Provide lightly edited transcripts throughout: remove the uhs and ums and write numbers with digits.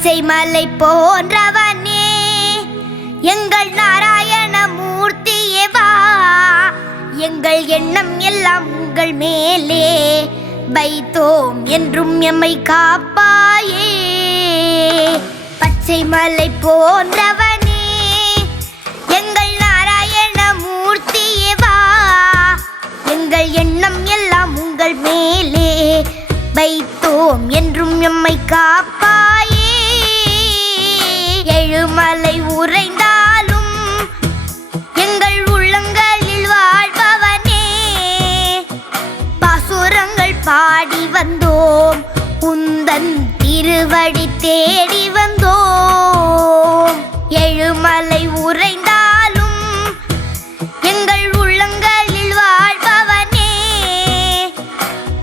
பச்சை மலை போன்றவனே எங்கள் நாராயண மூர்த்தியே வா. எங்கள் எண்ணம் எல்லாம் உங்கள் மேலே வைத்தோம் என்றும் எம்மை காப்பாயே. பச்சை மலை போன்றவனே எங்கள் நாராயண மூர்த்தியே வா. எங்கள் எண்ணம் எல்லாம் உங்கள் மேலே வைத்தோம் என்றும் எம்மை காப்பாயே. எழுமலை உறைந்தாலும் எங்கள் உள்ளங்களில் வாழ்பவனே, பாசுரங்கள் பாடி வந்தோம் உந்தன் திருவடி தேடி வந்தோம். எழுமலை உறைந்தாலும் எங்கள் உள்ளங்களில் வாழ்பவனே,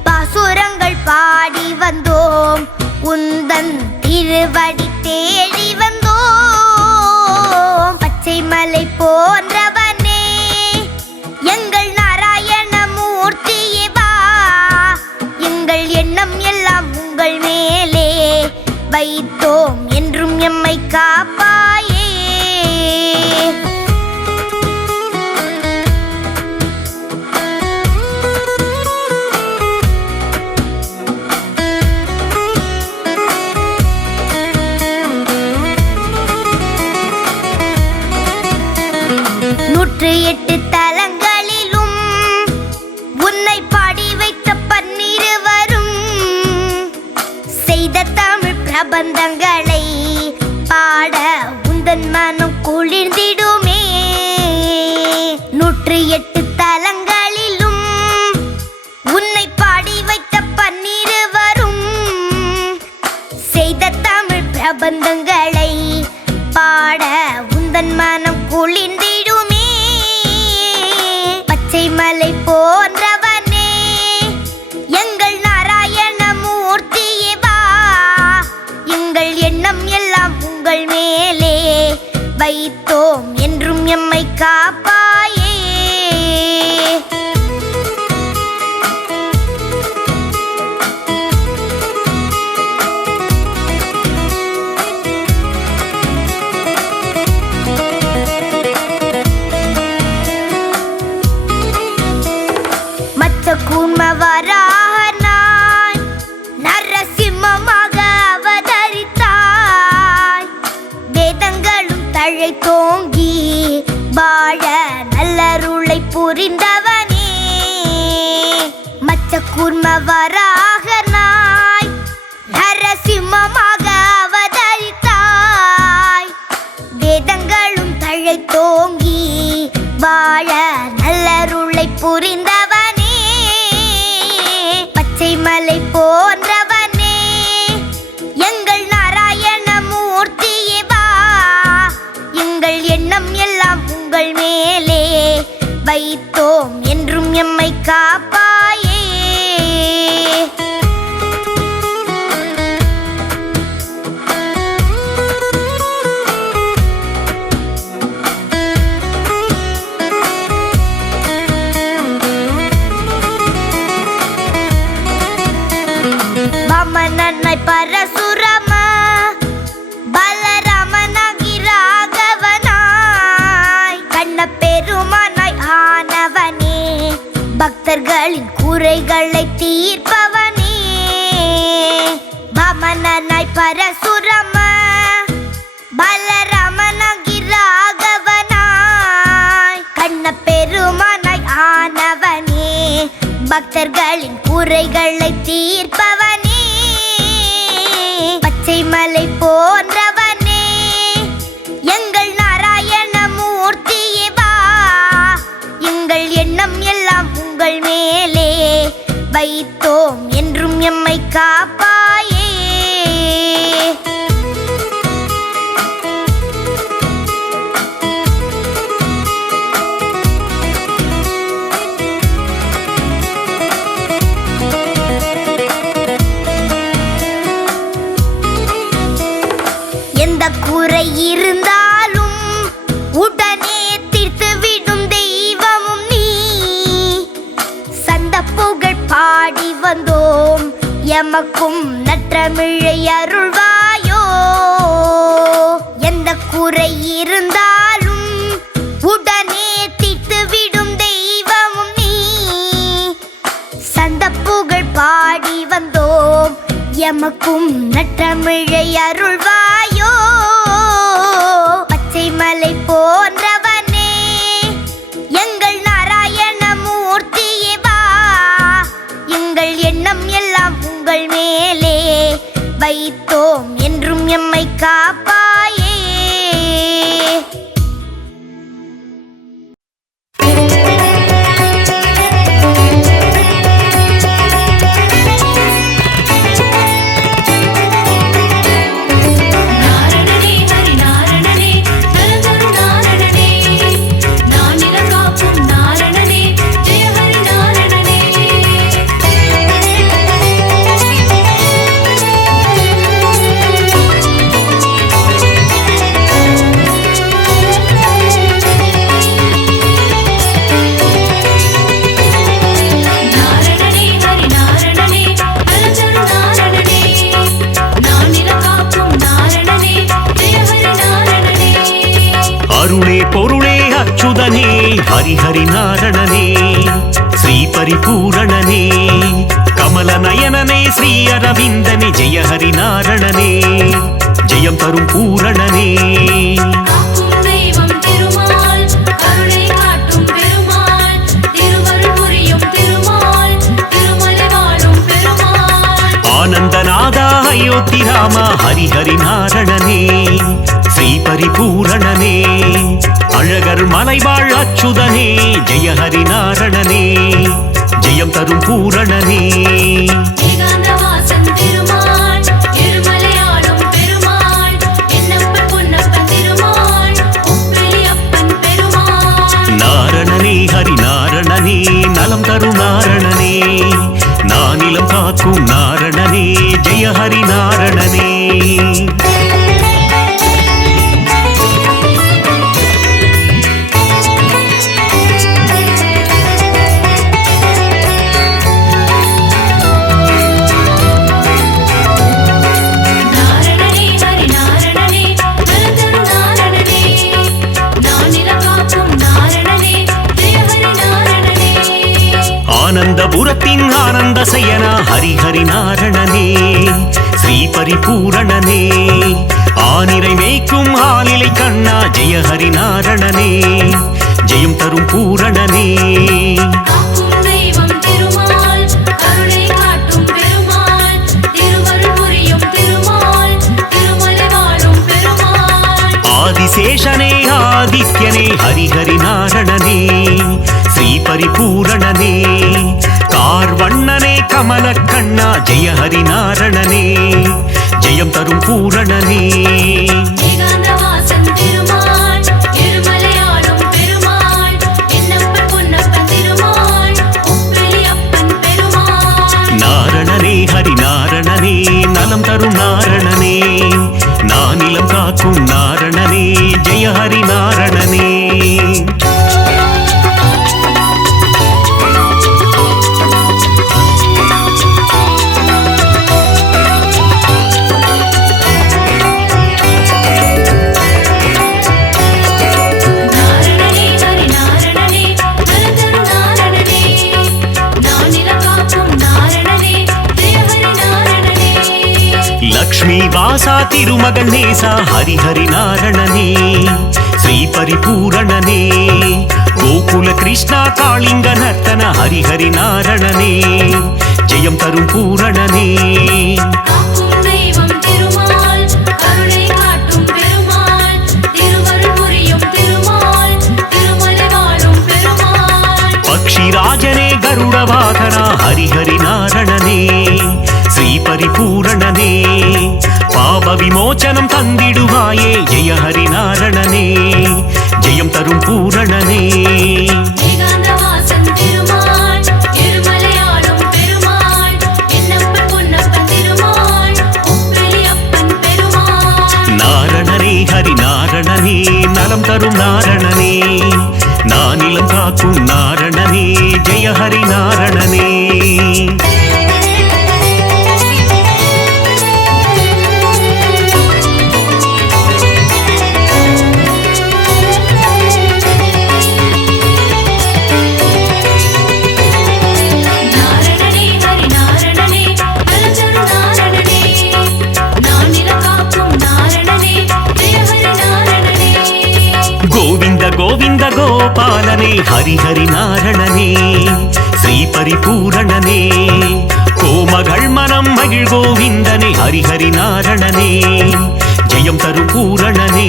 பாசுரங்கள் பாடி வந்தோம் உந்தன் திருவடி தேடி வந்தோம். பச்சை மலை போன்றவனே எங்கள் நாராயண மூர்த்தியே வா. எங்கள் எண்ணம் எல்லாம் உங்கள் மேலே வைத்தோம் என்றும் எம்மை காப்பாயே. நூற்று எட்டு தலங்களிலும் உன்னை பாடி வைத்த பன்னிருவரும் செய்த தமிழ் பிரபந்தங்களை பாட உந்தன் மனம் குளிர்ந்திடுமே. நூற்று எட்டு தலங்களிலும் உன்னை பாடி வைத்த பன்னிருவரும் செய்த தமிழ் பிரபந்தங்களை பாட உந்தன் மனம் குளிர்ந்திடுமே. பச்சை மலை போன்றவனே எங்கள் நாராயண மூர்த்தியே வா. எங்கள் எண்ணம் எல்லாம் உங்கள் மேலே வைத்தோம் என்றும் எம்மை காப்பாயே. கூர்மவராகனாய் நரசிம்மமாக அவதரித்தாய். வேதங்களும் தழைத்தோங்கி வாழ நல்லருளை புரிந்தவனே. மச்ச கூர்மவராகனாய் நரசிம்மமாக அவதரித்தாய். வேதங்களும் தழைத்தோங்கி வாழ நல்லருளை புரிந்தவனே. பச்சை மலை போன்றவனே எங்கள் நாராயண மூர்த்தியே வா. எங்கள் எண்ணம் எல்லாம் உங்கள் மேலே வைத்தோம் என்றும் எம்மை காப்பாயே. வாமனனாய் பரசுரம பலராமனாகி ராகவனாய் கண்ணப்பெருமானாய் ஆனவனே, பக்தர்களின் குறைகளை தீர்ப்பவனே. வாமனனாய் பரசுரம பலராமனாகி ராகவனாய் கண்ணப்பெருமானாய் ஆனவனே, பக்தர்களின் குறைகளை தீர்ப்பவனே. பச்சை மலை போன்றவனே எங்கள் நாராயண மூர்த்தியே வா. எங்கள் எண்ணம் எல்லாம் உங்கள் மேலே வைத்தோம் என்றும் எம்மை காப்பாயே. எந்த குறை இருந்தாலும் உடனே தீர்த்துவிடும் தெய்வமும் நீ. சந்த புகழ் பாடி வந்தோம் எமக்கும் நற்றமிழை அருள்வாயோ. குறை இருந்தாலும் உடனே தீர்த்துவிடும் தெய்வமும் நீ. சந்த புகழ் பாடி வந்தோம், எமக்கும் நற்றமிழை அருள்வாயோ. பச்சை மலை போன்றவனே, எங்கள் நாராயண மூர்த்தியே வா. எங்கள் எண்ணம் எல்லாம் உங்கள் மேலே வைத்தோம், என்றும் எம்மை காப்பாயே. அருளே பொருளே அச்சுதனே ஹரிஹரி நாரணனே, ஸ்ரீ பரிபூரணனே கமல நயனனே, ஸ்ரீ அரவிந்தனே, ஜெய ஹரி நாரணனே, ஜெயம் தரும் பூரணனே. ஆனந்தநாதா அயோத்தி ராமா ஹரிஹரி நாரணனே, ஸ்ரீ பரிபூரணனே அழகர் மலைவாழ் அச்சுதனே, ஜெய ஹரி நாரணனே, ஜெயம் தரும் பூரணனே. நாரணனே ஹரி நாரணனே, நலம் தரும் நாரணனே, நானிலம் காக்கும் நாரணனே, ஜெய ஹரி நாரணனே. ஆனந்தபுரத்தின் ஆனந்த சயனா ஹரிஹரி நாரணனே, ஸ்ரீ பரிபூரணனே ஆனிரை மேய்க்கும் ஆலிலை கண்ணா, ஜெய ஹரி நாரணனே, ஜெயம் தரும் பூரணனே. ஆதிசேஷனே ஆதித்யனே ஹரிஹரி நாரணனே, ஸ்ரீ பரிபூரணனே கார்வண்ணனே கமல கண்ணா, ஜெய ஹரி நாரணனே, ஜெயம் தரும் பூரணனே. நாரணனே ஹரி நாரணனே, நலம் தரும் நாரணனே, நானிலம் காக்கும் நாரணனே, ஜெய ஹரி நாரணனே. லக்ஷ்மி வாசா திருமகன் நேசா ஹரிஹரி நாரணனே, ஸ்ரீ பரிபூரணனே கோகுல கிருஷ்ணா காளிங்க நர்த்தன ஹரிஹரி நாரணனே, ஜெயம் தரும் பூரணனே. பக்ஷிராஜனே கருட வாகனா ஹரிஹரி நாரணனே, ஸ்ரீ பரிபூரணனே பாப விமோச்சனம் தந்திடுவாயே, ஜெய ஹரி நாரணனே, ஜெயம் தரும் பூரணனே. நாரணனே ஹரி நாரணனே, நலம் தரும் நாரணனே, நானிலம் காக்கும் நாரணனே, ஜெய ஹரி நாரணனே. நாரணனே ஹரிஹரி நாரணனே ஸ்ரீ பரிபூரணனே கோமகள் மனம் மகிழ் கோவிந்தனே ஹரிஹரி நாரணனே ஜெயம் தரும் பூரணனே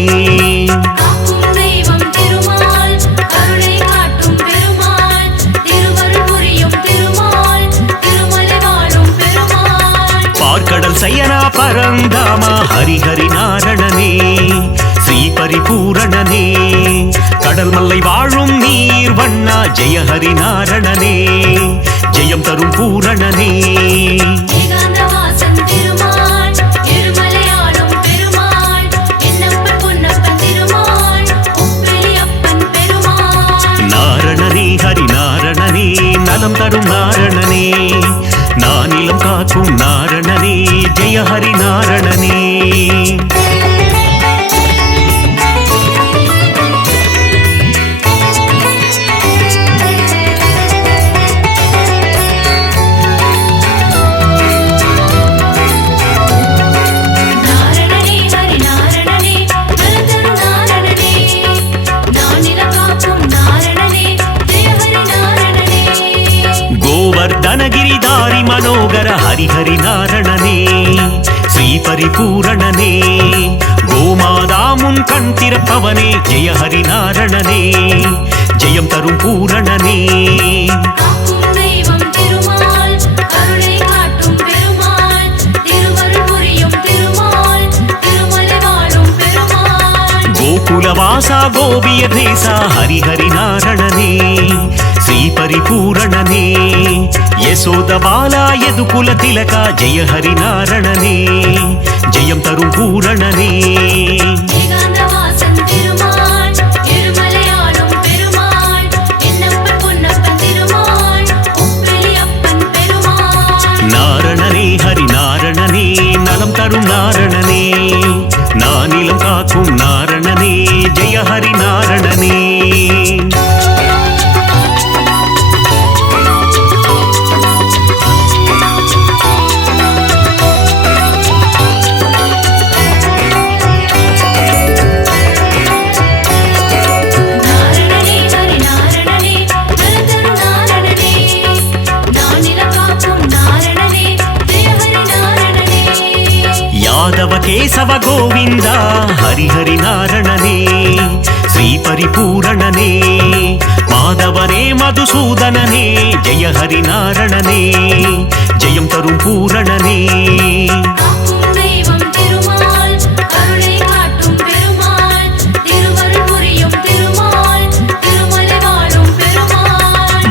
பார்க்கடல் சயனா பரந்தாமா ஹரிஹரி நாரணனே ஸ்ரீ பரிபூரணனே கடல் மல்லை வாழும் நீர் வண்ணா ஜெய ஹரி நாரணனே ஜெயம் தரும் பூரணனே நாரணனே ஹரி நாரணனே நலம் தரும் நாரணனே நானிலம் காக்கும் நாரணனே ஜெய ஹரி நாரணனே गिरिधारी मनोगर हरिहरि नारणने श्री परिपूरणने गोमादा मुन कण तिरप्पवने जय हरि नारणने जयम तरुम पूरणने गोकुलवासा गोपियर नेसा हरिहरि नारणने श्री परिपूरणने यशोद बाला यदुकुल तिलका जय हरि नारणने जयम तरुम पूरणने नारणने हरि नारणने नलम तरुम नारणने नानिलम काकुम नारणने जय हरि नारणने केशव गोविंद हरिहरि नारणने श्री परिपूरणने माधवने मधुसूदनने जय हरि नारणने जयम तरुम पूरणने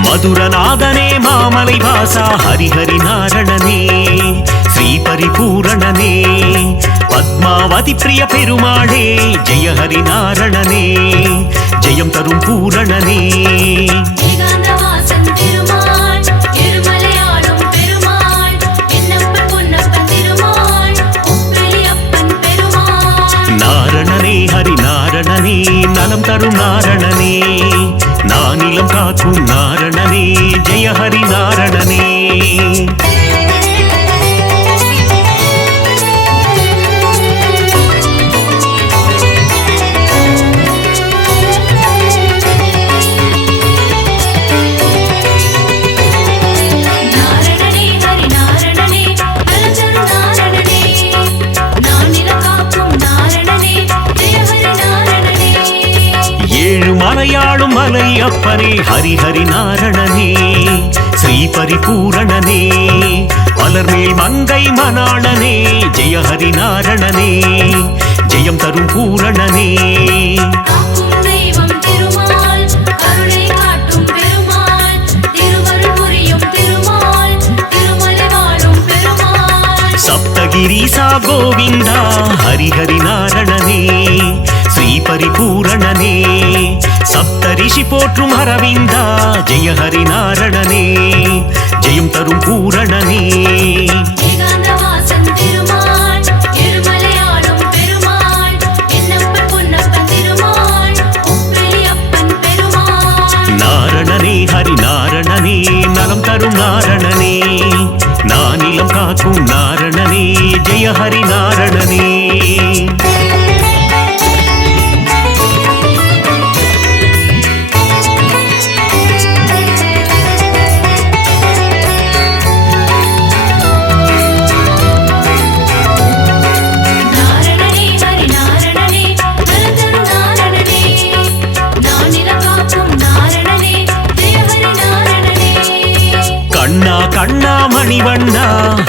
मधुरनादने मामलै वासा हरिहरि नारणने श्री परिपूरणने पद्मावती प्रिय पेरुमाळे जय हरि नारणने जयम तरुम पूरणने नारणने हरि नारणने नलम तरुम नारणने नानिलम काकुम नारणने जय हरि नारणने மலையாளும் மலையப்பனே ஹரிஹரி நாரணனே ஸ்ரீ பரிபூரணனே மலர்மேல் மங்கை மணாளனே ஜெய ஹரி நாரணனே ஜெயம் தரும் பூரணனே सप्तगिरीसा गोविंदा हरिहरि नारणने श्री परिपूरणने सप्तऋषि पोट्रुम अरविंदा जय हरि नारणने जयम तरुम पूरणने नारणने हरि नारणने नलम तरुम नारणने नानिलम काकुम नारणने जय हरि नारणने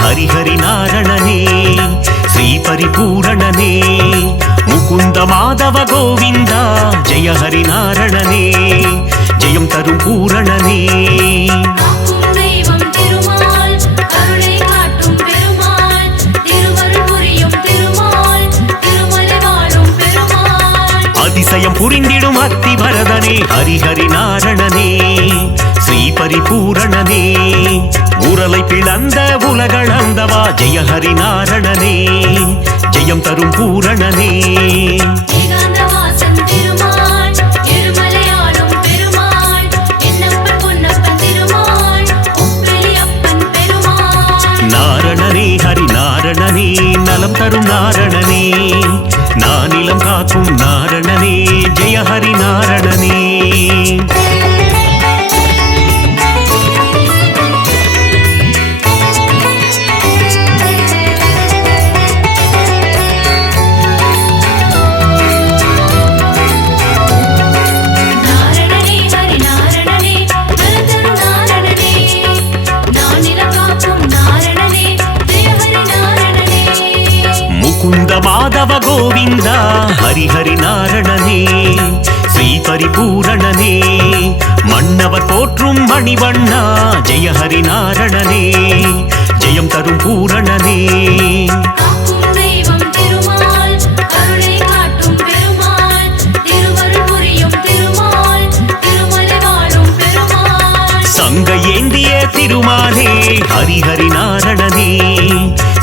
ஹரிஹரி நாரணனே ஸ்ரீ பரிபூரணனே முகுந்த மாதவ கோவிந்தா ஜெய ஹரி நாரணனே ஜெயம் தரும் பூரணனே அதிசயம் புரிந்திடும் அத்தி வரதனே ஹரிஹரி நாரணனே ஸ்ரீ பரிபூரணனே உரலை பிளந்த உலகளந்தவா ஜெய ஹரி நாரணனே ஜெயம் தரும் பூரணனே நாரணனே ஹரி நாரணனே நலம் தரும் நாரணனே நானிலம் காக்கும் நாரணனே ஜெய ஹரி நாரணனே முகுந்த மாதவ கோவிந்தா ஹரிஹரி நாரணனே ஸ்ரீ பரிபூரணனே மன்னவர் போற்றும் மணிவண்ணா ஜெய ஹரி நாரணனே ஜெயம் தரும் பூரணனே சங்க ஏந்திய திருமாலே ஹரிஹரி நாரணனே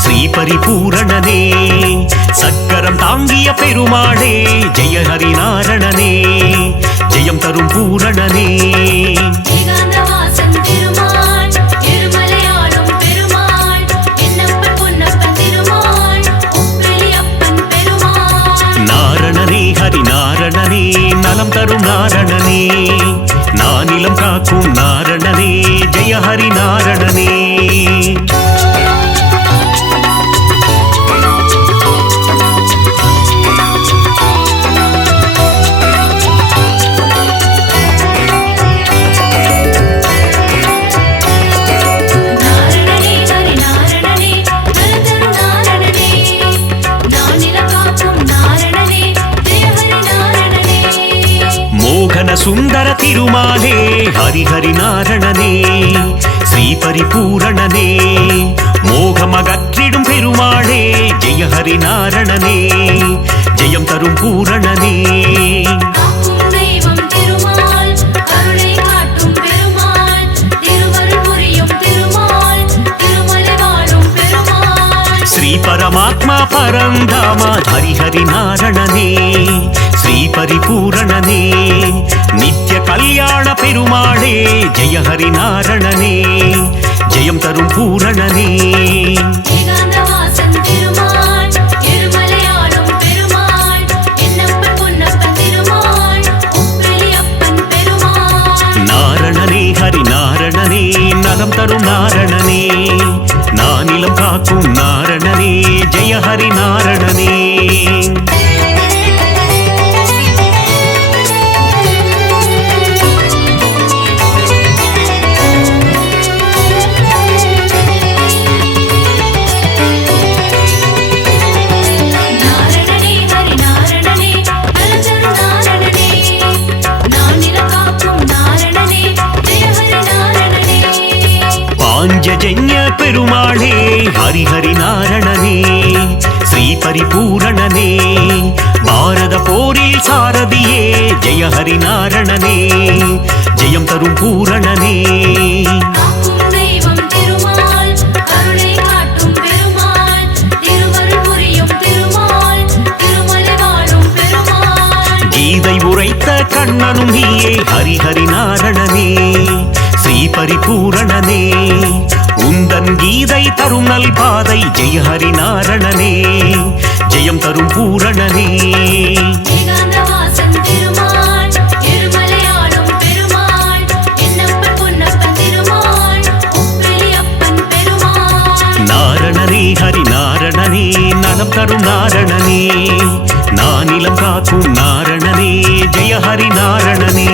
ஸ்ரீ பரிபூரணனே சக்கரம் தாங்கிய பெருமாளே ஜெய ஹரி நாரணனே ஜெயம் தரும் பூரணனே நாரணனே ஹரி நாரணனே நலம் தரும் நாரணனே நானிலம் காக்கும் நாரணனே ஜெய ஹரி நாரணனே சுந்தர திருமாலே ஹரிஹரி நாரணனே ஸ்ரீ பரிபூரணனே மோகமகற்றிடும் பெருமாளே ஜெய ஹரி நாரணனே ஜெயம் தரும் பூரணனே ஸ்ரீ பரமாத்மா பரந்தாமா ஹரிஹரி நாரணனே ஸ்ரீ பரிபூரணனே நித்ய கல்யாண பெருமாளே ஜெய ஹரி நாரணனே ஜெயம் தரும் பூரணனே நாரணனே ஹரி நாரணனே நலம் தரும் நாரணனே நானிலம் காக்கும் நாரணனே ஜெய ஹரி நாரணனே பாஞ்சஜன்ய பெருமாளே ஹரிஹரி நாரணனே ஸ்ரீ பரிபூரணனே பாரத போரில் சாரதியே ஜெய ஹரி நாரணனே ஜெயம் தரும் பூரணனே கீதை உரைத்த கண்ணனும் நீயே ஹரிஹரி நாரணனே ஸ்ரீ பரிபூரணனே உந்தன் கீதை தரும் நல் பாதை ஜெய ஹரி நாரணனே ஜெயம் தரும் பூரணனே நாரணனே ஹரி நாரணனே நலம் தரும் நாரணனே நானிலம் காக்கும் நாரணனே ஜெய ஹரி நாரணனே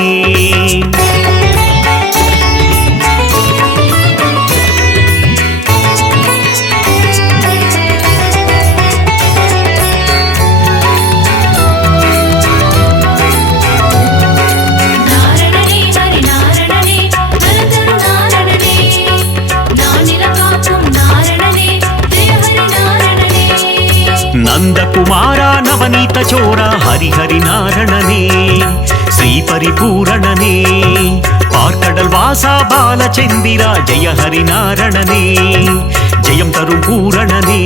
நந்தகுமாரா நவநீத சோரா ஹரிஹரி நாரணனே ஸ்ரீ பரிபூரணனே பார்க்கடல் வாசா பாலச்சந்திரா ஜெய ஹரி நாரணனே ஜெயம் தரும் பூரணனே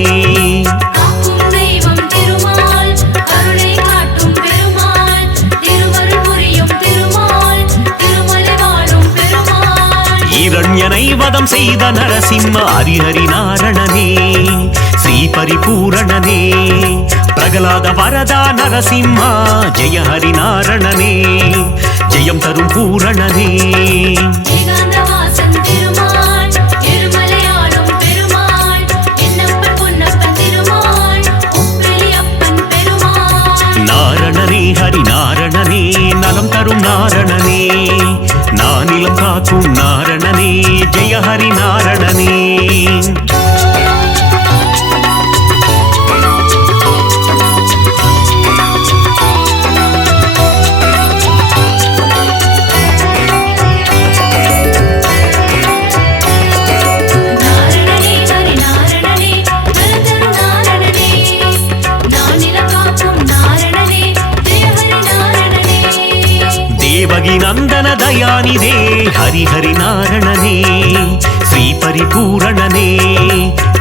இரண்யனை வதம் செய்த நரசிம்ம ஹரிஹரி நாரணனே ஸ்ரீ பரிபூரணனே பிரகலாத வரதா நரசிம்மா ஜெய ஹரி நாரணனே ஜெயம் தரும் பூரணனே நாரணனே ஹரி நாரணனே நலம் தரும் நாரணனே நானிலம் காக்கும் நாரணனே ஜெய ஹரி நாரணனே தேவகி நந்தன தயாநிதே ஹரிஹரி நாரணனே ஸ்ரீ பரிபூரணனே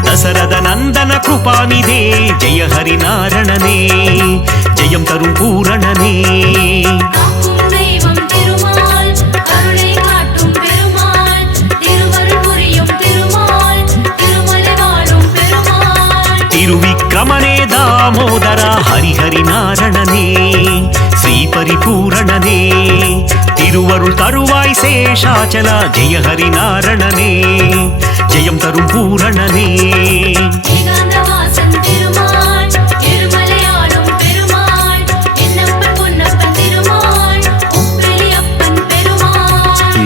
தசரத நந்தன கிருபாநிதே ஜெய ஹரி நாரணனே ஜெயம் தரும் பூரணனே திருவிக்ரமனே தாமோதரா ஹரிஹரி நாரணனே ஸ்ரீ பரிபூரணனே திருவருள் தருவாய் சேஷாச்சலா ஜெய ஹரி நாரணனே ஜெயம் தரும் பூரணனே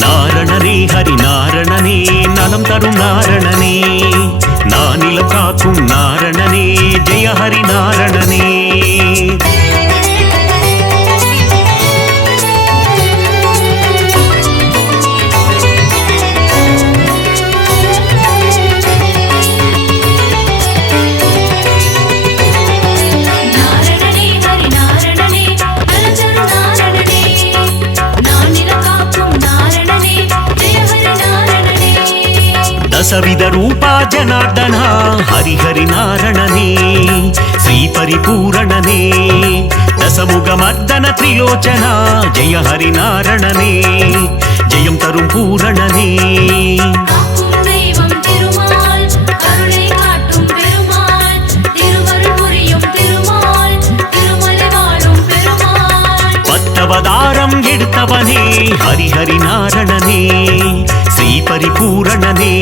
நாரணனே ஹரி நாரணனே நலம் தரும் நாரணனே நானிலம் காக்கும் நாரணனே ஜெய ஹரி நாரணனே दशविध रूपा जनार्दना हरिहरि नारणने श्री परिपूरणने दशमुखमर्दन त्रिलोचना जय हरि नारणने जयं तरुं पूरणने பத்தவதாரம் எடுத்தவனே ஹரிஹரி நாரணனே ஸ்ரீ பரிபூரணனே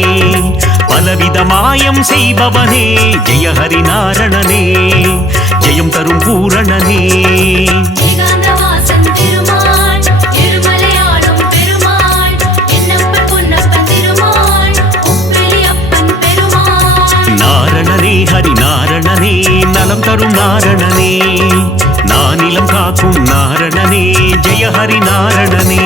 பலவித மாயம் செய்பவனே ஜெய ஹரி நாரணனே ஜெயம் தரும் பூரணனே நாரணனே ஹரி நாரணனே நலம் தரும் நாரணனே நானிலம் காக்கும் நாரணனே ஜெய ஹரி நாரணனே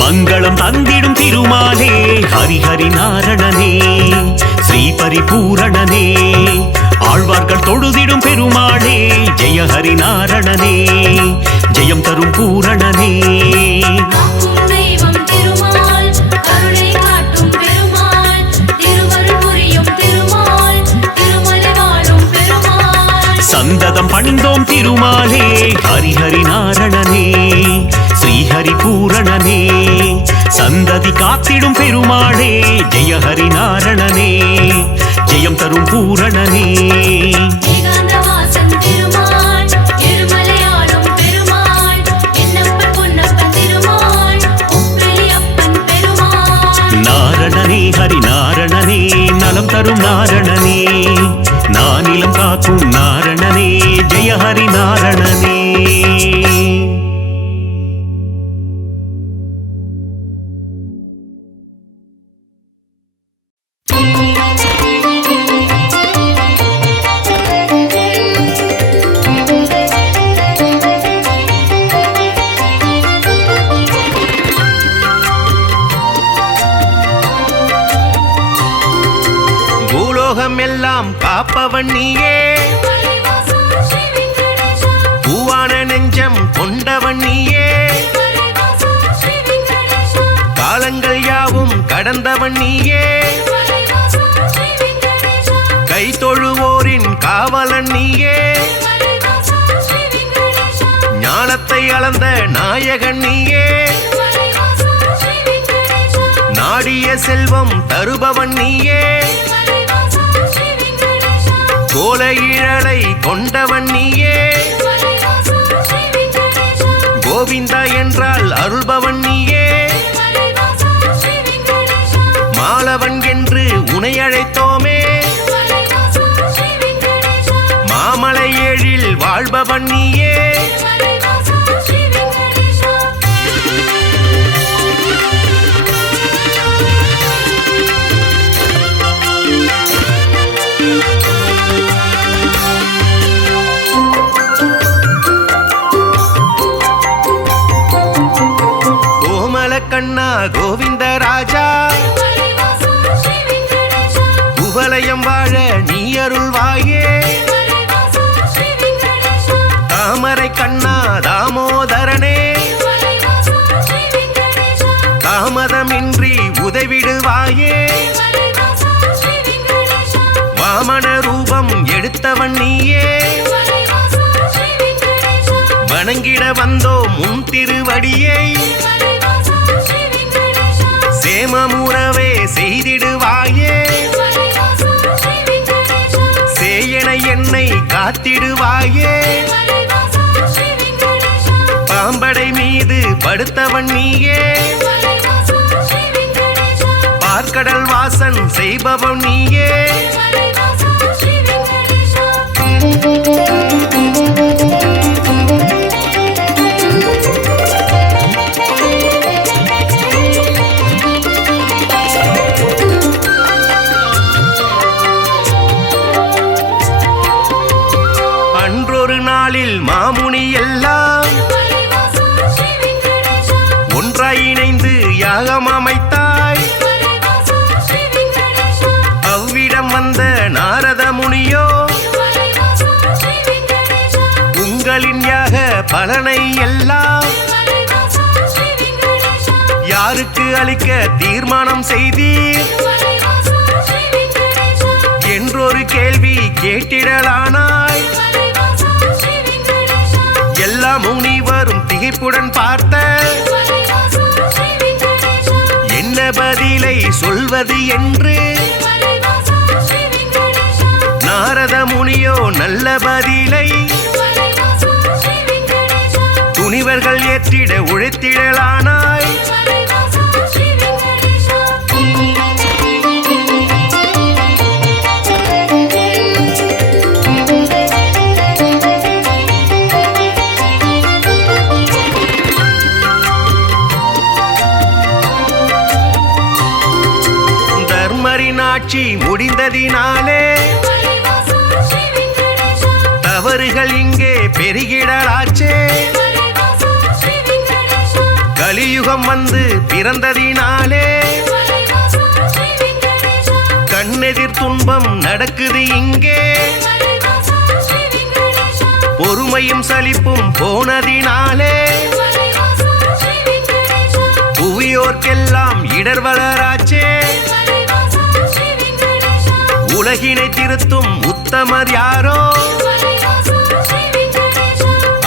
மங்களம் தந்திடும் திருமாலே ஹரிஹரி நாரணனே ஸ்ரீ பரிபூரணனே ஆழ்வார்கள் தொழுதிடும் பெருமாளே ஜெய ஹரி நாரணனே ஜெயம் தரும் பூரணனே சந்ததம் பணிந்தோம் திருமாலே ஹரிஹரி நாரணனே ஸ்ரீஹரி பூரணனே சந்ததி காத்திடும் பெருமாளே ஜெய ஹரி நாரணனே ஜெயம் தரும் பூரணனே நாரணனே ஹரி நாரணனே நலம் தரும் நாரணனே நானிலம் காக்கும் நாரணனே ஜெய ஹரி நாரணனே பூலோகம் எல்லாம் காப்பவன் நீயே பூவான நெஞ்சம் கொண்டவன் நீயே காலங்கள் யாவும் கடந்தவன் நீயே கை தொழுவோரின் காவலன் நீயே ஞானத்தை அளந்த நாயகன் நீயே நாடிய செல்வம் தருபவன் நீயே கோல இழலை கொண்டவன் நீயே கோவிந்தா என்றால் அருள்பவன் நீயே மாலவன் என்று உனை அழைத்தோமே மாமலை ஏழில் வாழ்பவன் நீயே கண்ணா கோவிந்த ராஜா குவலயம் வாழ நீ அருள்வாயே தாமரை கண்ணா தாமோதரனே தாமதமின்றி உதவிடுவாயே வாமன ரூபம் எடுத்தவன் நீயே வணங்கிட வந்தோ முன் திருவடியை சேமமுறவே செய்திடுவாயே சேயன என்னை காத்திடுவாயே பாம்படை மீது படுத்தவன் நீயே பார்க்கடல் வாசன் செய்பவன் நீயே மாமுனி எல்லாம் ஒன்றாய் இணைந்து யாகம் அமைத்தாய் அவ்விடம் வந்த நாரத முனியோ உங்களின் யாக பலனை எல்லாம் யாருக்கு அளிக்க தீர்மானம் செய்தீர் என்றொரு கேள்வி கேட்டிடலானாய் எல்லா முனிவரும் திகைப்புடன் பார்த்த என்ன பதிலை சொல்வது என்று நாரத முனியோ நல்ல பதிலை துணிவர்கள் ஏற்றிட உழைத்திடலானாய் ஆட்சி முடிந்ததினாலே தவறுகள் இங்கே பெருகிடலாச்சே கலியுகம் வந்து பிறந்ததினாலே கண்ணெதிர் துன்பம் நடக்குது இங்கே பொறுமையும் சலிப்பும் போனதினாலே புவியோர்க்கெல்லாம் இடர் வளராச்சே உலகினை திருத்தும் உத்தமர் யாரோ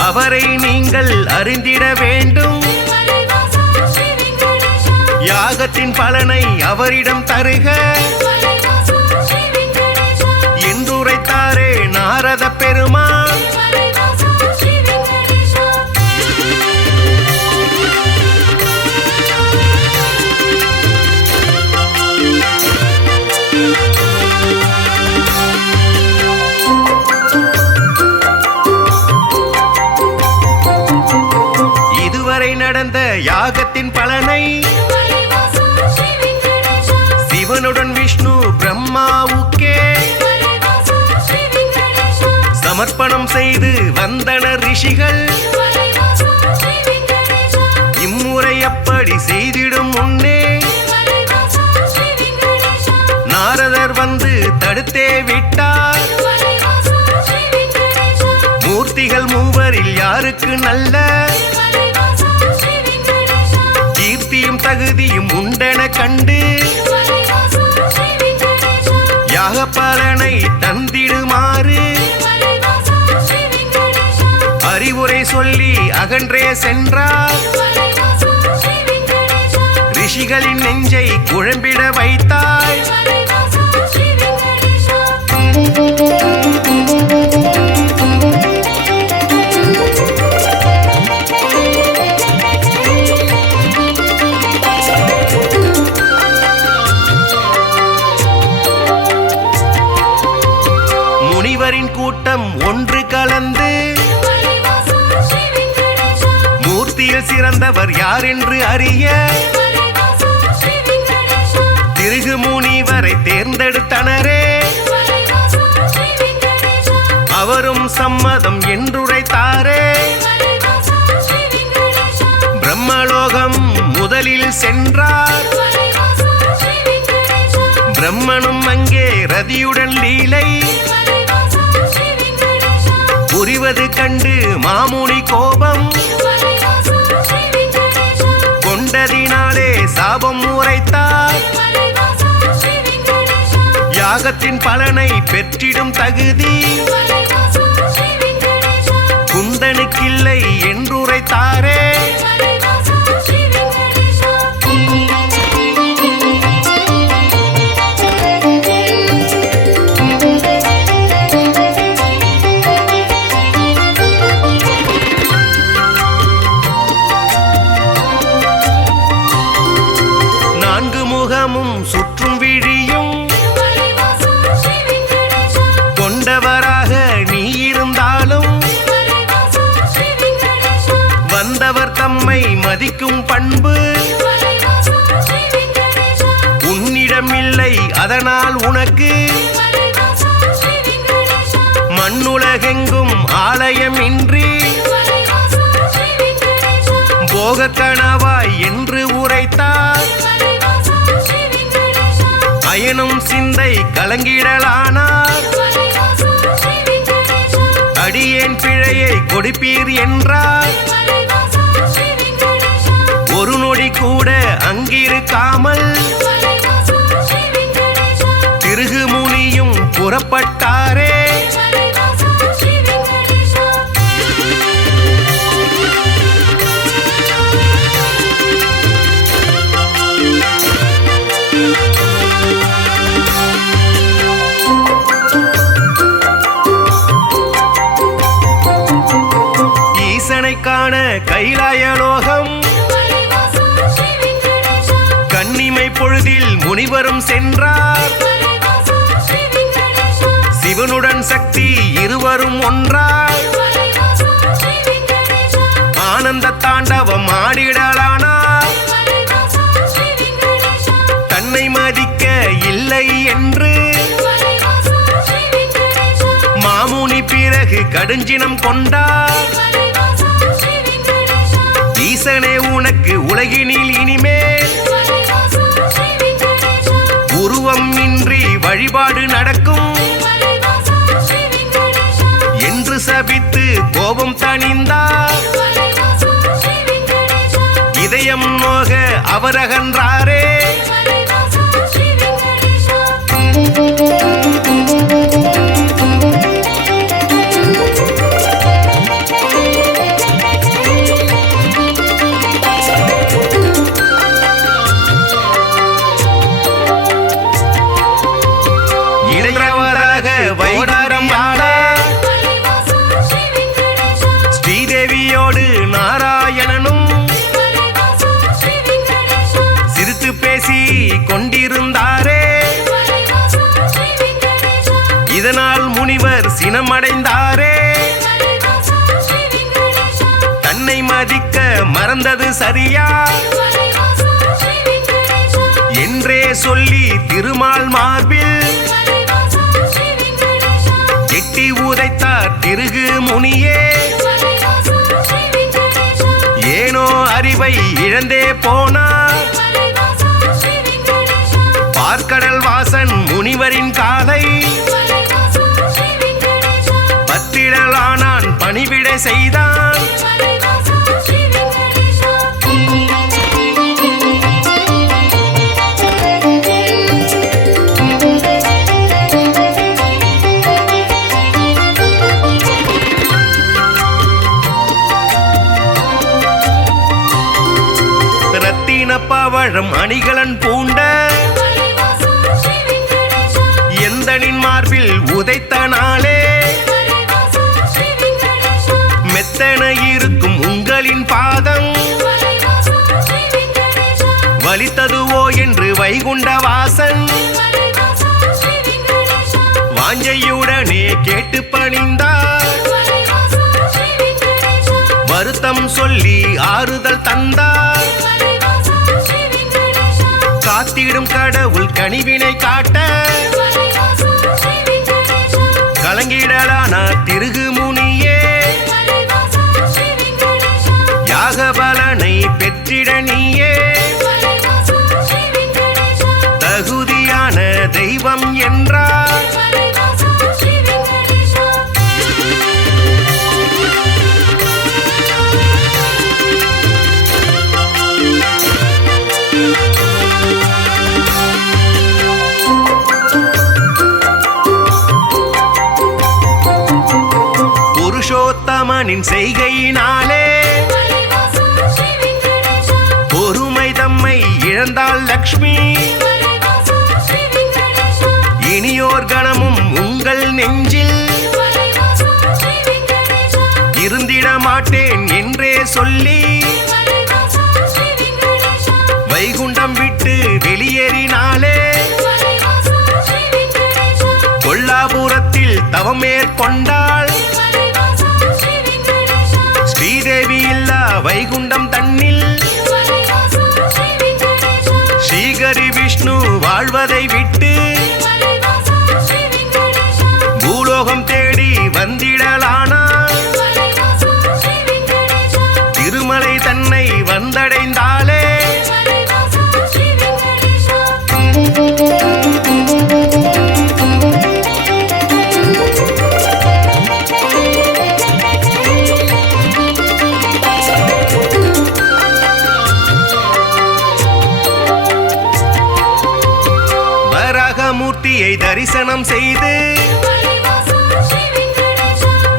அவரை நீங்கள் அறிந்திட வேண்டும் யாகத்தின் பலனை அவரிடம் தருக என்றுரைத்தாரே நாரத பெருமான் நடந்த யாகத்தின் பலனை சிவனுடன் விஷ்ணு பிரம்மாவுக்கே சமர்ப்பணம் செய்து வந்தனர் ரிஷிகள் இம்முறை அப்படி செய்திடும் முன்னே நாரதர் வந்து தடுத்தே விட்டார். மூர்த்திகள் மூவரில் யாருக்கு நல்ல கீர்த்தியும் தகுதியும் உண்டென கண்டு யாக பலனை தந்திடுமாறு அறிவுரை சொல்லி அகன்றே சென்றார். ரிஷிகளின் நெஞ்சை குழம்பிட வைத்தாய். முனிவரின் கூட்டம் ஒன்று கலந்து மூர்த்தியில் சிறந்தவர் யார் என்று அறிய திருகு முனிவரை தேர்ந்தெடுத்தனரே. அவரும் சம்மதம் என்றுரைத்தாரே. பிரம்மலோகம் முதலில் சென்றார். பிரம்மனும் அங்கே ரதியுடன் லீலை புரிவது கண்டு மாமுனி கோபம் கொண்டதினாலே சாபம் உரைத்தார். யாகத்தின் பலனை பெற்றிடும் தகுதி குந்தனுக்கில்லை என்றுரைத்தாரே. சுற்றும் விழியும் கொண்டவராக நீ இருந்தாலும் வந்தவர் தம்மை மதிக்கும் பண்பு உன்னிடமில்லை. அதனால் உனக்கு மண்ணுலகெங்கும் ஆலயம் இன்றி போக கணவாய் என்று உரைத்தார். அயனும் சிந்தை கலங்கிடலானார். அடியேன் பிழையை கொடுப்பீர் என்றார். ஒரு நொடி கூட அங்கிருக்காமல் திருகு முனியும் புறப்பட்டாரே. காண கைலாயலோகம் கன்னிமை பொழுதில் முனிவரும் சென்றார். சிவனுடன் சக்தி இருவரும் ஒன்றாய் ஆனந்த தாண்டவம் ஆடிடலானார். தன்னை மதிக்க இல்லை என்று மாமுனி பிறகு கடுஞ்சினம் கொண்டார். ஈசனே உனக்கு உலகினில் இனிமேல் உருவம் இன்றி வழிபாடு நடக்கும் என்று சபித்து கோபம் தணிந்தார். இதயம் நோக அவர் அகன்றாரே. ஸ்ரீதேவியோடு நாராயணனும் சிரித்து பேசி கொண்டிருந்தாரே. இதனால் முனிவர் சினமடைந்தாரே. தன்னை மதிக்க மறந்தது சரியா என்றே சொல்லி திருமால் மார்பில் எட்டி உதைத்தார் திருகு முனியே. ஏனோ அறிவை இழந்தே போனார். பார்க்கடல் வாசன் முனிவரின் காலை பணிவிடை செய்தான். ரத்தின பவழம் அணிகலன் பூண்ட எந்தனின் மார்பில் உதைத்த நாளே மெத்தன இருக்கும் உங்களின் பாதம் வலித்ததுவோ என்று வைகுண்ட வாசன் வாஞ்சையுடனே கேட்டு பணிந்தார். வருத்தம் சொல்லி ஆறுதல் தந்தார். காத்திடும் கடவுள் கனிவினை காட்ட கலங்கிடலான திருகு முனியே யாக பலனை பெற்றிட நீயே தகுதியான தெய்வம் என்றார். புருஷோத்தமனின் செய்கையினாலே பொறுமை தம்மை இழந்தாள் லக்ஷ்மி. இனியோர் கணமும் உங்கள் நெஞ்சில் இருந்திட மாட்டேன் என்றே சொல்லி வைகுண்டம் விட்டு வெளியேறினாலே கொல்லாபுரத்தில் தவம் மேற்கொண்டாள். ஸ்ரீதேவி இல்லா வைகுண்டம் தன்னில் ஸ்ரீகரி விஷ்ணு வாழ்வதை விட்டு பூலோகம் தேடி வந்திடலானார். திருமலை தன்னை வந்தடைந்தாளே மூர்த்தியை தரிசனம் செய்து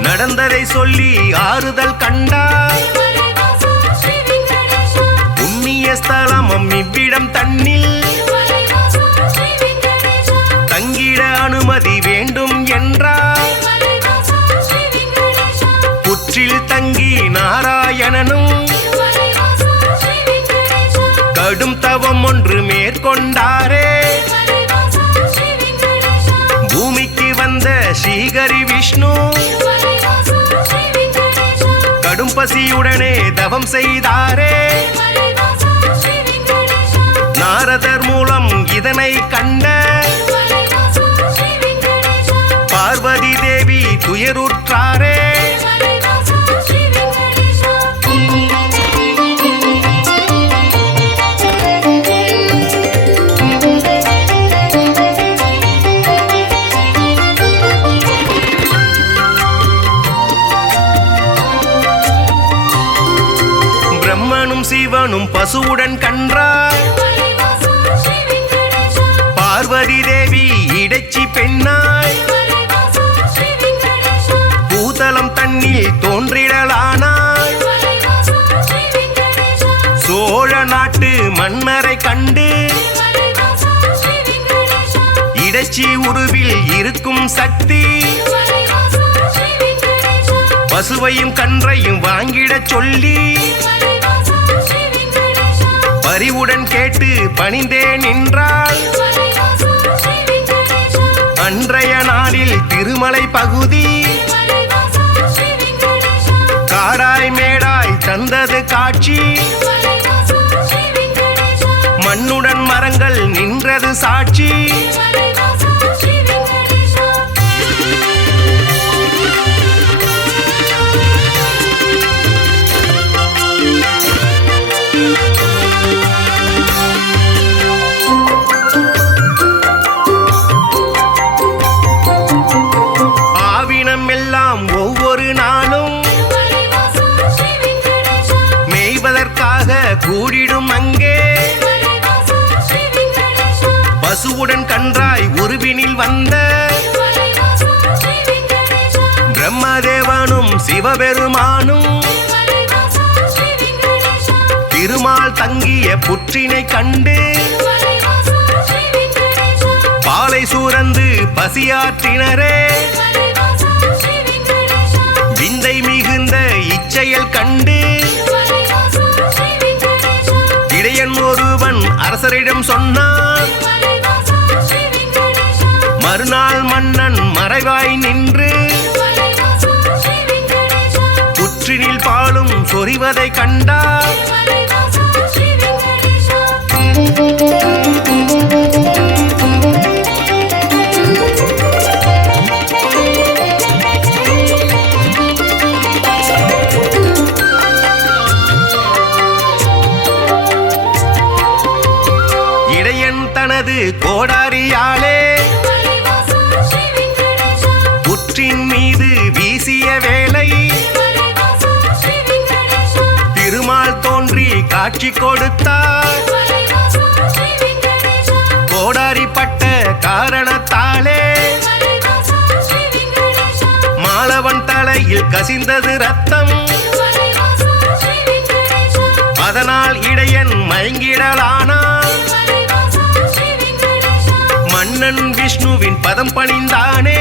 நடந்ததை சொல்லி ஆறுதல் கண்டார். புண்ணிய ஸ்தலமும் இவ்விடம் தன்னில் தங்கிட அனுமதி வேண்டும் என்றார். புற்றில் தங்கி நாராயணனும் கடும் தவம் ஒன்று மேற்கொண்டாரே. பூமிக்கு வந்த ஸ்ரீகரி விஷ்ணு கடும் பசியுடனே தவம் செய்தாரே. நாரதர் மூலம் இதனை கண்ட பார்வதி தேவி துயருற்றாரே. சிவனும் பசுவுடன் கன்றார். பார்வதி தேவி இடைச்சி பெண்ணாய் பூதலம் தன்னில் தோன்றிடலானாய். சோழ நாட்டு மன்னரை கண்டு இடைச்சி உருவில் இருக்கும் சக்தி பசுவையும் கன்றையும் வாங்கிடச் சொல்லி பரிவுடன் கேட்டு பணிந்தே நின்றாள். அன்றைய நாளில் திருமலை பகுதி காடாய் மேடாய் தந்தது காட்சி. மண்ணுடன் மரங்கள் நின்றது சாட்சி. ஆவினம் எல்லாம் ஒவ்வொரு நாளும் பசுவுடன் கன்றாய் உருவினில் வந்த பிரம்மதேவனும் சிவபெருமானும் திருமால் தங்கிய புற்றினை கண்டு பாலை சூரந்து பசியாற்றினரே விந்தை மிகுந்த இச்செயல் கண்டு இடையன் ஒருவன் அரசரிடம் சொன்னான். மறுநாள் மன்னன் மறைவாய் நின்று புற்றினில் பாலும் சொரிவதை கண்டார். இடையன் தனது கோடாரியாலே புற்றின் மீது வீசிய வேளை திருமால் தோன்றி காட்சி கொடுத்தார். கோடாரிப்பட்ட காரணத்தாலே மாலவன் தலையில் கசிந்தது ரத்தம். அதனால் இடையன் மயங்கிடலானான். மன்னன் விஷ்ணுவின் பதம் பணிந்தானே.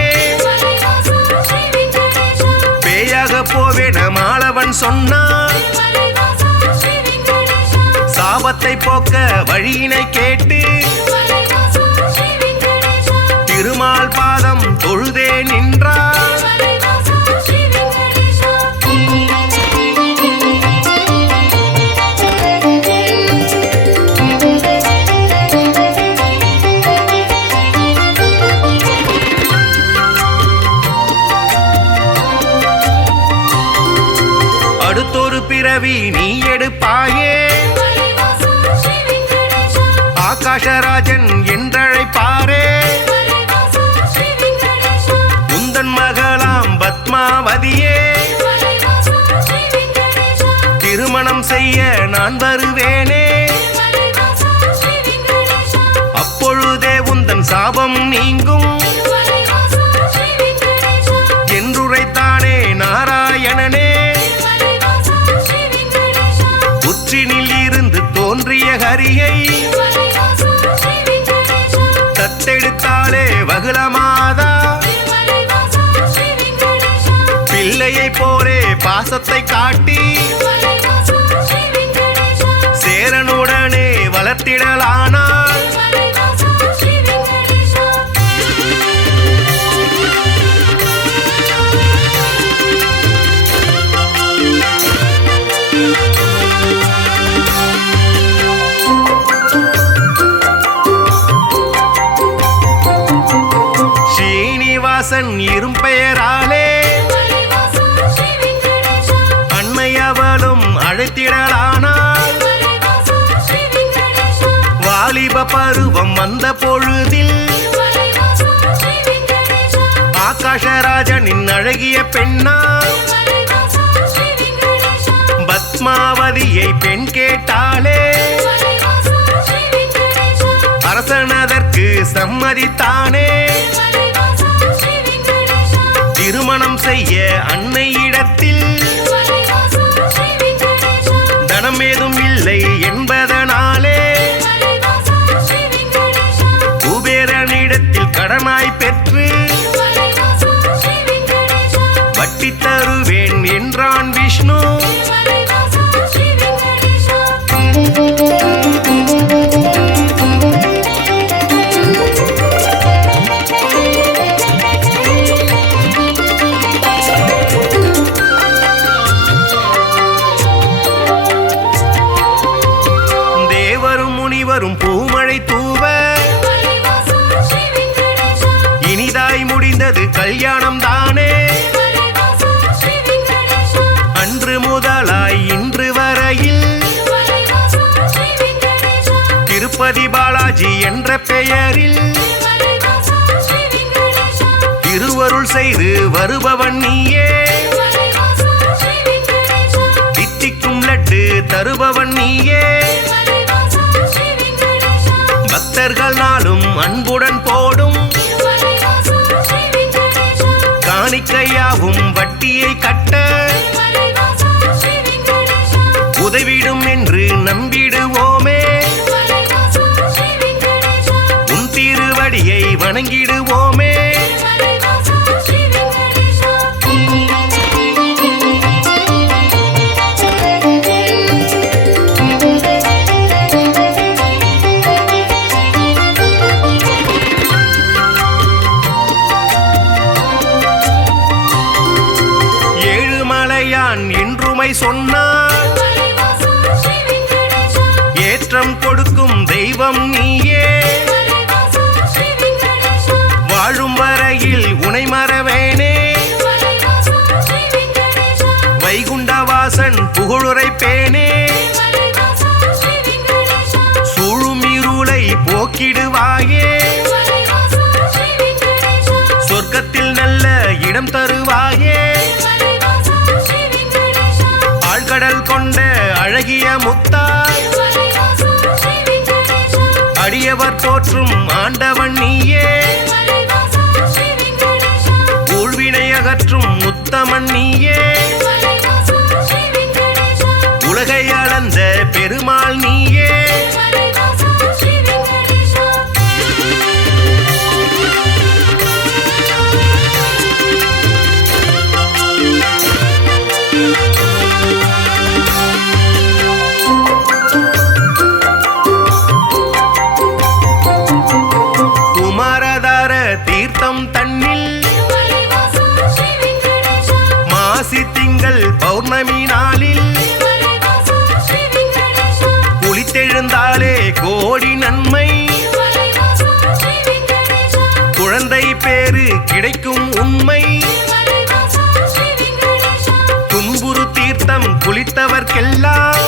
பேயாக போவேன மாலவன் சொன்னான். சாபத்தை போக்க வழியினை கேட்டு திருமால் பாதம் தொழுதே நின்றார். அடுத்தொரு பிறவி நீ எடுப்பாயே, ஆகாஷராஜன் என்றழைப்பாரே. உந்தன் மகளாம் பத்மாவதியே, திருமணம் செய்ய நான் வருவேனே. அப்பொழுதே உந்தன் சாபம் நீங்கும் என்றுரைத்தானே நாராயணனே. புற்றினில் இருந்து தோன்றிய ஹரியை தத்தெடுத்தாலே வகுளமாதா. பிள்ளையை போலே பாசத்தை காட்டி சேரனுடனே வளர்த்திடலானாள். ஸ்ரீனிவாசன் இரும்பெயராலே அண்மையவளும் அழைத்திடலானாள். வாலிப பருவம் வந்த பொழுதில் ஆகாஷராஜனின் அழகிய பெண்ணா பத்மாவதியை பெண் கேட்டாலே. அரசனதற்கு சம்மதித்தானே. திருமணம் செய்ய அன்னையிடத்தில் தனம் ஏதும் இல்லை என்பதனாலே குபேரனிடத்தில் கடனாய் பெற்று வட்டி தருவேன் என்றான் விஷ்ணு. தேவரும் முனிவரும் பூமழை தூவ இனிதாய் முடிந்தது கல்யாணம் தானே. அன்று முதலாய் இன்று வரையில் திருப்பதி பாலாஜி என்ற பெயரில் திருவருள் செய்து வருபவன் நீயே. தித்திக்கும் லட்டு தருபவன் நீயே. பக்தர்கள் நாளும் அன்புடன் போடும் காணிக்கையாவும் வட்டியை கட்ட உதவிடும் என்று நம்பிடுவோமே. உன் திருவடியை வணங்கிடுவோமே. ஏழுமலையான் என்றுமை சொன்னார், ஏற்றம் கொடுக்கும் தெய்வம் நீயே. வாழும் வரையில் உனை மறவேனே. வைகுண்டவாசன் புகழுரைப்பேனே. சூழும் இருளை போக்கிடுவாயே. சொர்க்கத்தில் நல்ல இடம் தருவாயே. ஆழ்கடல் கொண்ட அழகிய முத்தாய், அடியவர் தோற்றும் ஆண்டவன் நீயே. ஊழ்வினை அகற்றும் உத்தமன் நீயே. உலகை அளந்த பெருமாள் நீயே. குமாரதார தீர்த்தம் தன்னில் மாசி திங்கள் பௌர்ணமி நாளில் குளித்தெழுந்தாலே கோடி நன்மை. குழந்தை பேரு கிடைக்கும் உண்மை. துன்புறு தீர்த்தம் குளித்தவர்க்கெல்லாம்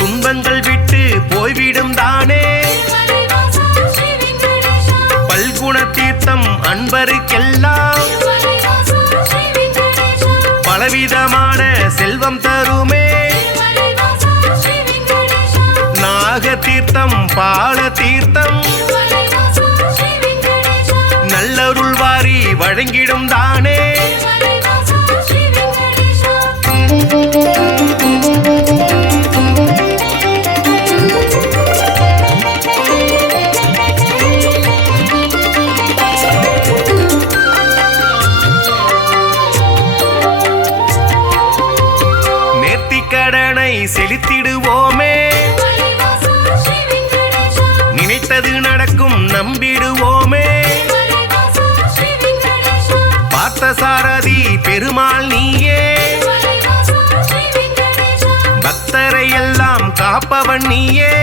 துன்பங்கள் விட்டு போய்விடும் தானே. பல்குண தீர்த்தம் அன்பருக்கெல்லாம் பலவிதமான செல்வம் தருமே. நாக தீர்த்தம் பால தீர்த்தம் நல்லருள் வாரி வழங்கிடும் தானே. நேர்த்திக்கடனை செலுத்திடுவோமே. நினைத்தது நடக்கும் நம்பிடுவோமே. பார்த்தசாரதி பெருமாள் நீயே. பக்தரை எல்லாம் காப்பவன் நீயே.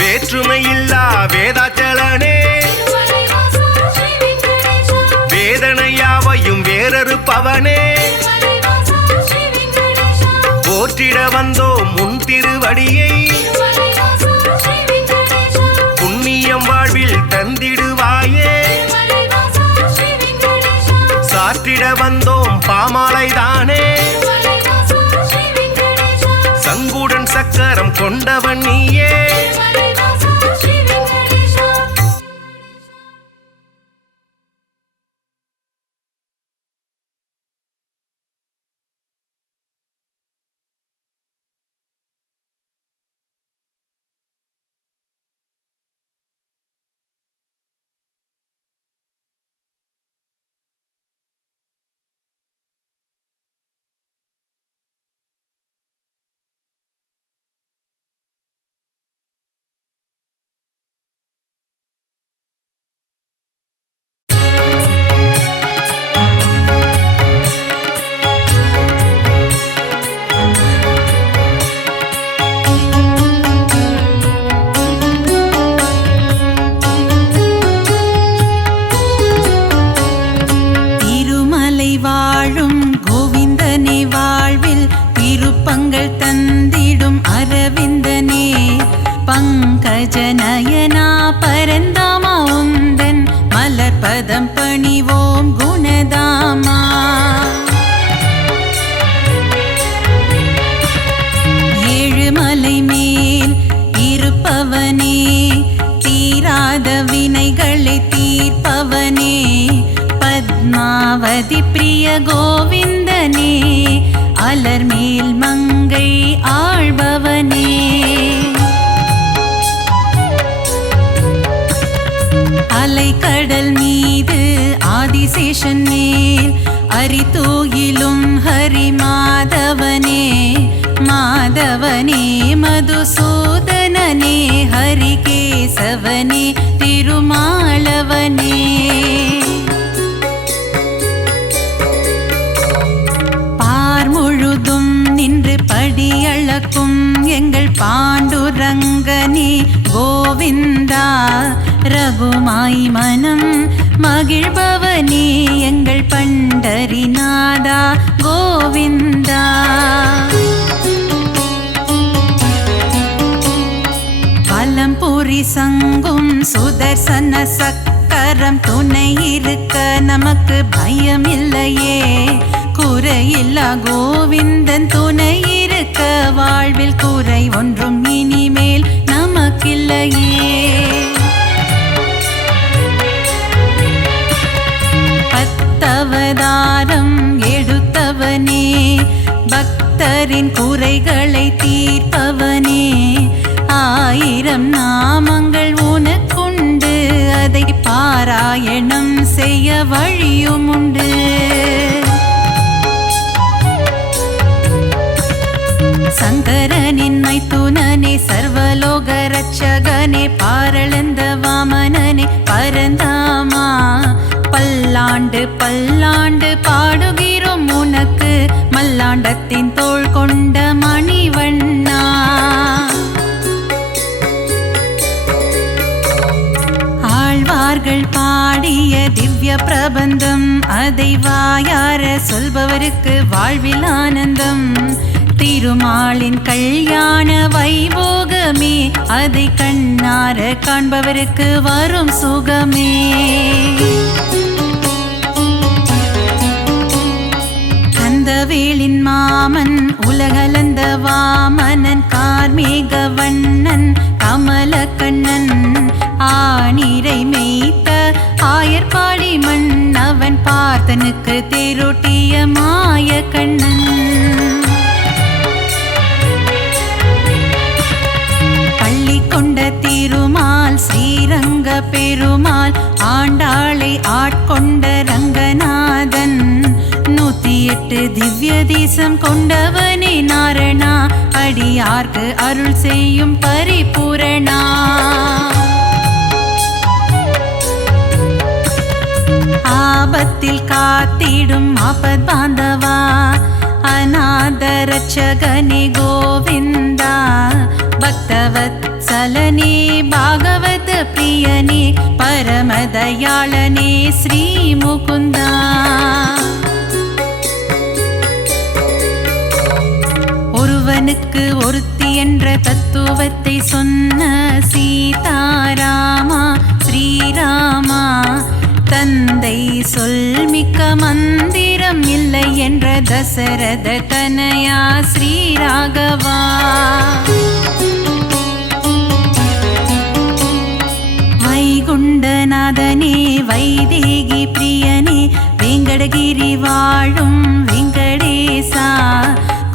வேற்றுமையில்லா வேதாச்சலனே. வேதனையாவையும் வேறறுப்பவனே. போற்றிட வந்தோம் உன் திருவடியை. புண்ணியம் வாழ்வில் தந்திடுவாயே. சாற்றிட வந்தோம் பாமாலைதானே. சங்குடன் சக்கரம் கொண்டவன் நீயே. கோவிந்தனே அலர்மேல் மங்கை ஆள்பவனே. அலைக்கடல் மீது ஆதிசேஷன் மேல் அரிதூயிலும் ஹரி மாதவனே மாதவனே மதுசூதனனே ஹரிகேசவனே திருமாலவனே. பார் முழுதும் நின்று படியளக்கும் எங்கள் பாண்டுரங்கனே கோவிந்தா ரகுமாய் மனம் மகிழ்பவனே எங்கள் பண்டரிநாதா கோவிந்தா. பலம்புரி சங்கும் சுதர்சன சக்கரம் துணை இருக்க நமக்கு பயம் இல்லையே. குறையில்லா கோவிந்தன் துணை இருக்க வாழ்வில் குறை ஒன்றும் இனிமேல் நமக்கில்லையே. பத்தவதாரம் எடுத்தவனே பக்தரின் குறைகளை தீர்ப்பவனே. 1000 நாமங்கள் உனக்குண்டு அதை பாராயணம் செய்ய வழியும் உண்டு. சங்கரனின் மைத்துனனே சர்வலோக ரட்சகனே பாரளந்த வாமனனே பரந்தாமா பல்லாண்டு பல்லாண்டு பாடுகிறோம் உனக்கு மல்லாண்டத்தின் தோள் கொண்ட மணிவண்ணா. ஆழ்வார்கள் பாடிய திவ்ய பிரபந்தம் அதை வாயார சொல்பவருக்கு வாழ்வில் ஆனந்தம். திருமாலின் கல்யாண வைபோகமே அதை கண்ணார காண்பவருக்கு வரும் சுகமே. கந்தவேலின் மாமன் உலகளந்த வாமனன் கார்மேக வண்ணன் கமலக்கண்ணன் ஆனிரை மேய்த்த ஆயர்பாடி மன்னவன் பார்த்தனுக்கு தேரோட்டிய மாய கண்ணன். கொண்ட திருமால் ஸ்ரீரங்க பெருமாள் ஆண்டாளை ஆட்கொண்ட ரங்கநாதன் 108 திவ்ய தேசம் கொண்டவனே நாரணா அடியார்க்கு அருள் செய்யும் பரிபூரணா. ஆபத்தில் காத்திடும் ஆபத் பாந்தவா அநாத ரட்சகனே கோவிந்தா பக்தவத்சலனே பாகவத பிரியனே பரமதயாளனே ஸ்ரீ முகுந்தா. ஒருவனுக்கு ஒருத்தி என்ற தத்துவத்தை சொன்ன சீதாராமா ஸ்ரீராமா தந்தை சொல்மிக்க மந்திரம் இல்லை என்ற தசரத தனயா ஸ்ரீராகவா. வைகுண்டநாதனே வைதேகி பிரியனே வெங்கடகிரி வாழும் வெங்கடேசா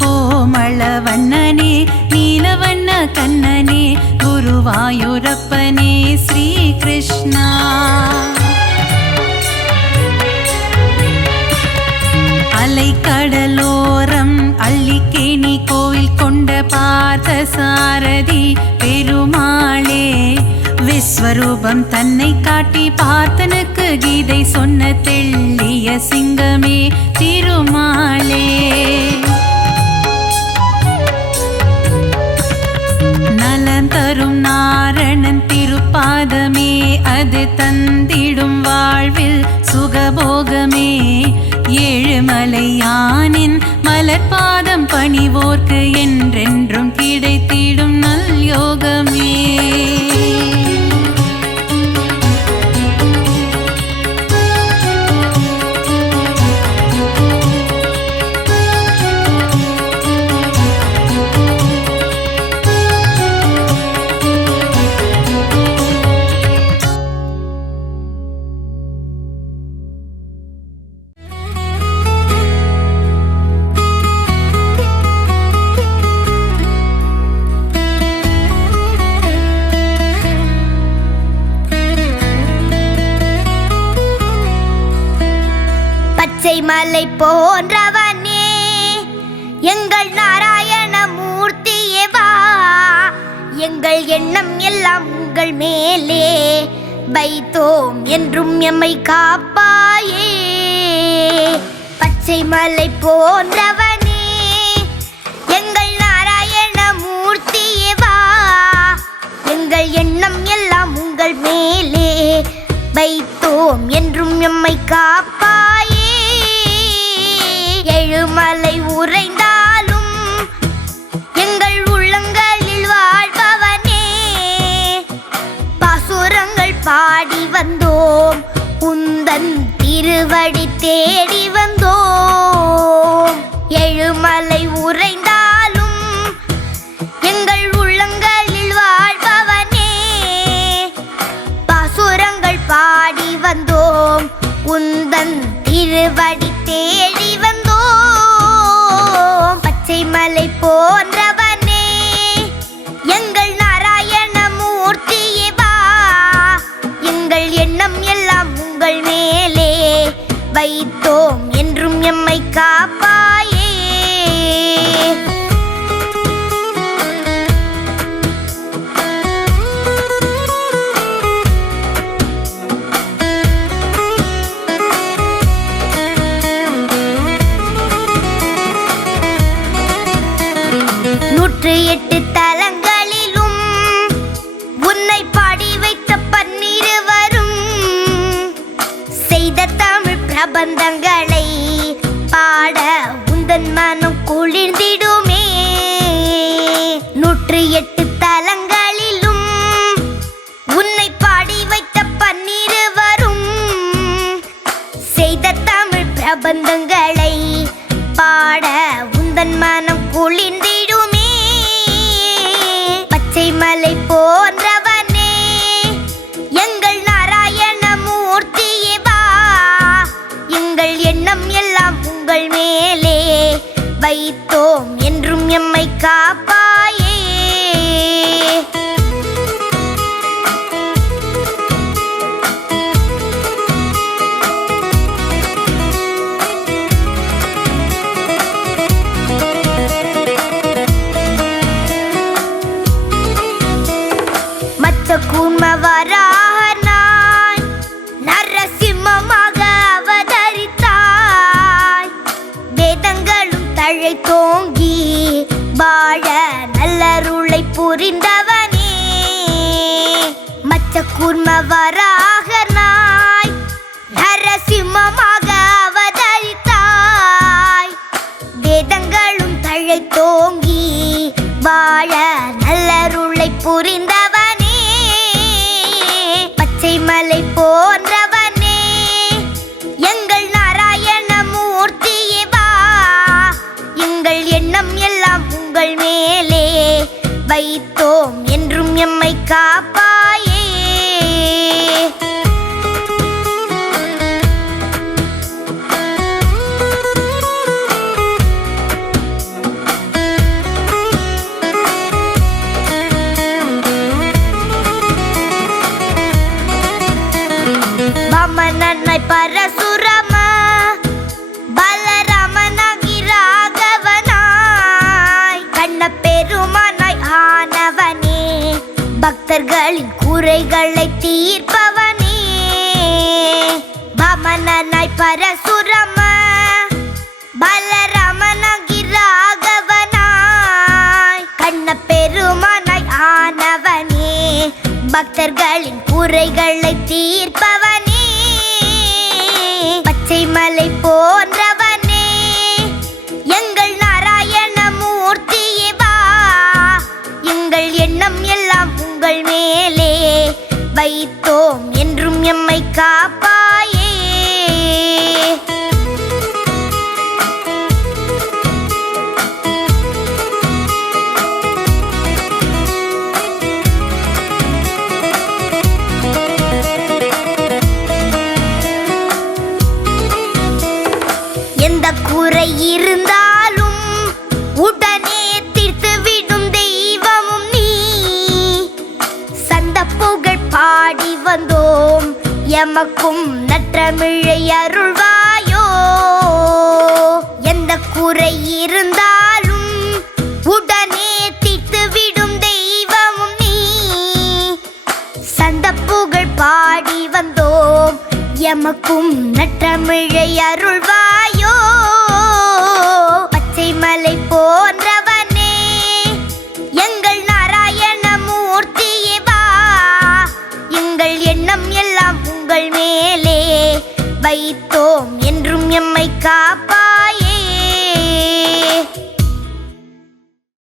கோமளவண்ணனே நீலவண்ண கண்ணனே குருவாயூரப்பனே ஸ்ரீ கிருஷ்ணா. அலைக்கடலோரம் அள்ளிக்கேணி கோவில் கொண்ட பார்த்த சாரதி பெருமாளே விஸ்வரூபம் தன்னை காட்டி பார்த்தனுக்கு கீதை சொன்ன தெள்ளிய சிங்கமே திருமாலே. நலம் தரும் நாரணன் திருப்பாதமே அது தந்திடும் வாழ்வில் சுகபோகமே. ஏழுமலையானின் மலர்பாதம் பணிவோர்க்கு என்றென்றும் கிடைத்திடும் நல் யோகமே. பச்சை மலை போன்றவனே எங்கள் நாராயண மூர்த்தியே வா எங்கள் எண்ணம் எல்லாம் உங்கள் மேலே வைத்தோம் என்றும் எம்மை காப்பாயே பச்சை மலை போன்றவனே எங்கள் நாராயண மூர்த்தியே வா எங்கள் எண்ணம் எல்லாம் உங்கள் மேலே வைத்தோம் என்றும் எம்மை காப்பாயே எழுமலை உறைந்தாலும் எங்கள் உள்ளங்களில் வாழ்பவனே பாசுரங்கள் பாடி வந்தோம் உந்தன் திருவடி தேடி வந்தோம் எழுமலை உறைந்தாலும் எங்கள் உள்ளங்களில் வாழ்பவனே பாசுரங்கள் பாடி வந்தோம் உந்தன் திருவடி தேடி வந்தோம் பச்சை மலை போன்றவனே எங்கள் நாராயண மூர்த்தியே வா எங்கள் எண்ணம் எல்லாம் உங்கள் மேலே வைத்தோம் என்றும் எம்மை காப்பாயே நூற்று எட்டு தலங்களிலும் உன்னை பாடி வைத்த பன்னிருவரும் செய்த தமிழ் பிரபந்தங்களை பாட உந்தன் மனம் குளிர்ந்திடுமே நூற்று எட்டு தலங்களிலும் உன்னை பாடி வைத்த பன்னிருவரும் செய்த தமிழ் பிரபந்தங்களை பாட உந்தன் மனம் குளிர்ந்திடுமே பச்சை மலை போன்றவனே எங்கள் நாராயண மூர்த்தியே வா எங்கள் எண்ணம் எல்லாம் உங்கள் மேலே வைத்தோம் என்றும் எம்மை காப்பாயே கூர்மவரானாய் நரசிம்மமாக அவதரித்தாய் வேதங்களும் தழைத்தோங்கி வாழ நல்லருளை புரிந்தவனே மச்ச கூர்மவரானாய் நரசிம்மமாக அவதரித்தாய் வேதங்களும் தழைத்தோங்கி வாழ நல்லருளை புரிந்தவனே பச்சை மலை போன்றவனே எங்கள் நாராயண மூர்த்தியே வா எங்கள் எண்ணம் எல்லாம் உங்கள் மேலே வைத்தோம் என்றும் எம்மை காப்பாயே வாமனனாய் பரசுரம பலராமனாகி ராகவனாய் கண்ண பெருமானாய் ஆனவனே பக்தர்களின் குறைகளை தீர்ப்பவனே வாமனனாய் பரசுரம பலராமனாகி ராகவனாய் கண்ண பெருமானாய் ஆனவனே பக்தர்களின் குறைகளை தீர்ப்பவனே பச்சை மலை போன்றவனே எங்கள் நாராயண மூர்த்தியே வா எங்கள் எண்ணம் எல்லாம் உங்கள் மேலே வைத்தோம் என்றும் எம்மை காப்பாயே எந்த குறை இருந்தாலும் உடனே தீர்த்துவிடும் தெய்வமும் நீ சந்த புகழ் பாடி வந்தோம் எமக்கும் நற்றமிழை அருள்வாயோ இருந்தாலும் உடனே தீர்த்துவிடும் தெய்வமும் நீ. சந்த புகழ் பாடி வந்தோம் எமக்கும் நற்றமிழை அருள்வாயோ. பச்சை மலை போன்றவனே எங்கள் நாராயண மூர்த்தியே வா. எங்கள் எண்ணம் எல்லாம் உங்கள் மேலே வைத்தோ